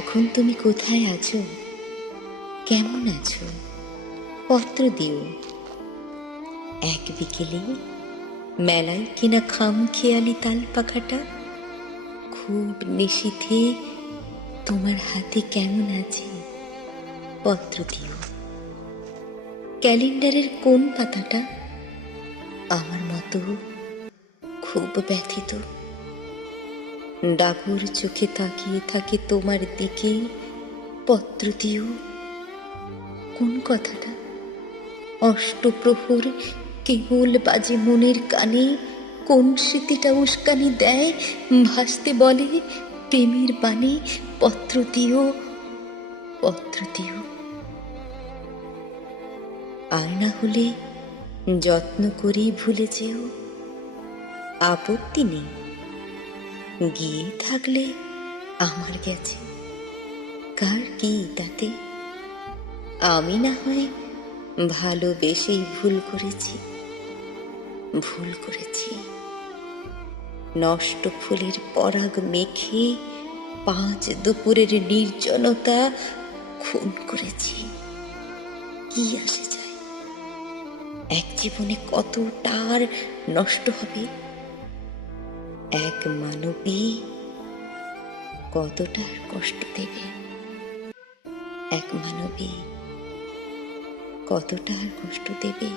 এখন তুমি কোথায় আছো কেমন আছো পত্র দিও এক বিকেলে মেলায় কিনা খাম খেয়ালি তাল পাখাটা খুব নিশিথে তোমার হাতে কেমন আছে পত্র দিও ক্যালেন্ডারের কোন পাতাটা আমার মতো খুব ব্যথিত ডাগর চোখে তাকিয়ে থাকে তোমার দিকেই পত্র দিও কোন কথাটা অষ্টপ্রহর কেবল বাজে মনের কানে কোন স্মৃতিটা উস্কানি দেয় ভাসতে বলে প্রেমের বাণী পত্র দিও পত্র দিও আর না হলে যত্ন করেই ভুলে যেও আপত্তি নেই গিয়ে থাকলে আমার গেছে কার কি তাতে আমি না হয় ভালোবেসেই ভুল করেছি ভুল করেছি নষ্ট ফুলের পরাগ মেখে পাঁচ দুপুরের নির্জনতা খুন করেছি কি আসে যায় এক জীবনে কতটার নষ্ট হবে এক মানবী কতটার কষ্ট দেবে এক মানবী কতটা কষ্ট দেবে